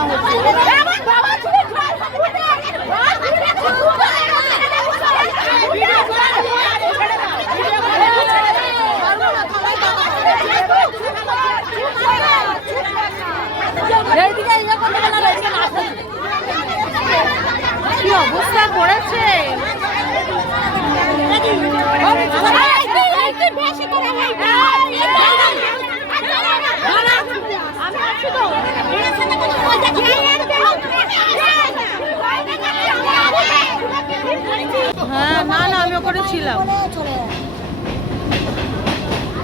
ঘটনা হচ্ছে। কি অবস্থা করেছে হ্যাঁ। না না আমি ওখানে ছিলাম।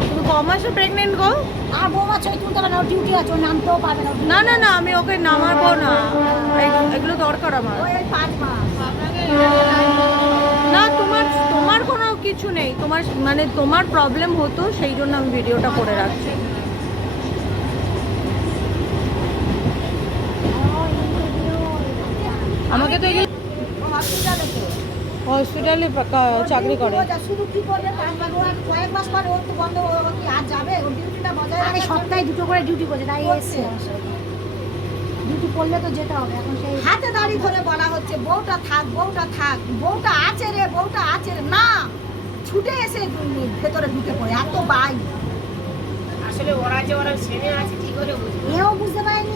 তুমি ক মাসে প্রেগনেন্ট গো? আর বৌমা চৈতুলতলা না, ডিউটি আছে, ও নামতেও পারবে না। না না না আমি ওকে নামাবো না, এগুলো দরকার আমার। ওই 5 মাস। না তোমার তোমার কোনো কিছু নেই, তোমার মানে তোমার প্রবলেম হতো সেই জন্য আমি ভিডিওটা করে রাখছি। আমাকে তো হসপিটালে চাকরি করে। শুধু কি করবে, কয়েক মাস পরে ওর তো বন্ধ, ও কি আর যাবে? ওর ডিউটিটা বজায় রাখে। সপ্তাহে 2টো করে ডিউটি করছে, তাই এসছে। ডিউটি করলে তো যেতে হবে। এখন সেই হাতে দাঁড়ি ধরে বলা হচ্ছে বউটা থাক, বউটা থাক, বউটা আছে রে, বউটা আছে রে। না, ছুটে এসে ভেতরে ঢুকে পড়ে এত বাই। আসলে ওরা যে ওরা ছেড়ে আছে কি করে বুঝবে? এও বুঝতে পারেনি,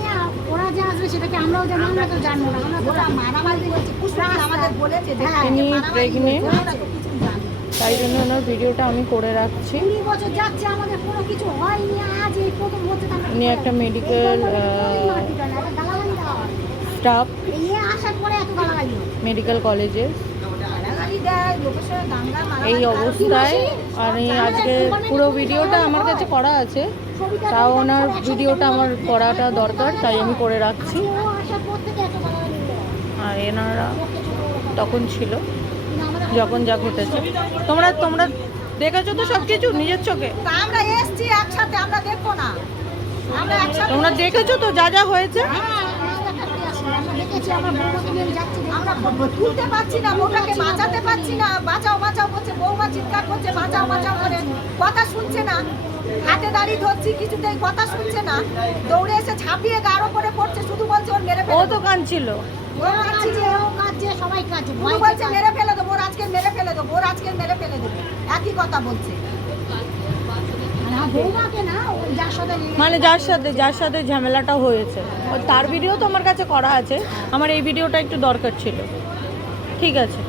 ওরা যে আসবে সেটাকে আমরাও জানি, আমরা তো জানবো না। আমরা ওরা মারামারি হচ্ছে, পুষ্পা আমাদের বলেছে যে তিনি প্রেগনেন্ট, আমরা তো কিছু জানি না। তাই জন্য ওনার ভিডিওটা আমি করে রাখছি। 20 বছর যাচ্ছে, আমাদের কোনো কিছু হয়নি, আজ এই প্রথম হচ্ছে। উনি একটা মেডিকেল স্টাফ, আসার পরে এত গালাগালি মেডিকেল কলেজে। দেয় লোকের সঙ্গে দাঙ্গা মারামারি। এই অবস্থায় আমি আজকে পুরো ভিডিওটা আমার কাছে করা আছে, তাও ওনার ভিডিওটা আমার করাটা দরকার, তাই আমি করে রাখছি। ও আসার পর থেকে এত গালাগালি দেয়। আর এনারা তখন ছিল যখন যা ঘটেছে। তোমরা তোমরা দেখেছো তো সব কিছু নিজের চোখে? তা আমরা এসছি একসাথে, আমরা দেখবো না? আমরা একসাথে তোমরা দেখেছো তো যা যা হয়েছে? আমরা তুলতে পারছি না, বউটাকে বাঁচাতে পারছি না। বাঁচাও বাঁচাও করছে, বউমা চিৎকার করছে বাঁচাও বাঁচাও করে, কথা শুনছে না। হাতে দাঁড়িয়ে ধরছি, কিছুতেই কথা শুনছে না। দৌড়ে এসে ঝাঁপিয়ে গাঢ় করে পড়ছে, শুধু বলছে ওর মেরে ও ফেলে তো দেবো। কাঁদছিল। ও কাঁদছে, ও কাঁদছে, সবাই কাঁদছে। শুধু বলছে মেরে ফেলে দেবো, ওর আজকে মেরে ফেলে দেবো, ওর আজকে মেরে ফেলে দেবো, একই কথা বলছে। বৌমাকে না, ও যার সাথে মানে যার সাথে ঝামেলাটা হয়েছে তার ভিডিও তো আমার কাছে করা আছে। আমার এই ভিডিওটা একটু দরকার ছিল। ঠিক আছে।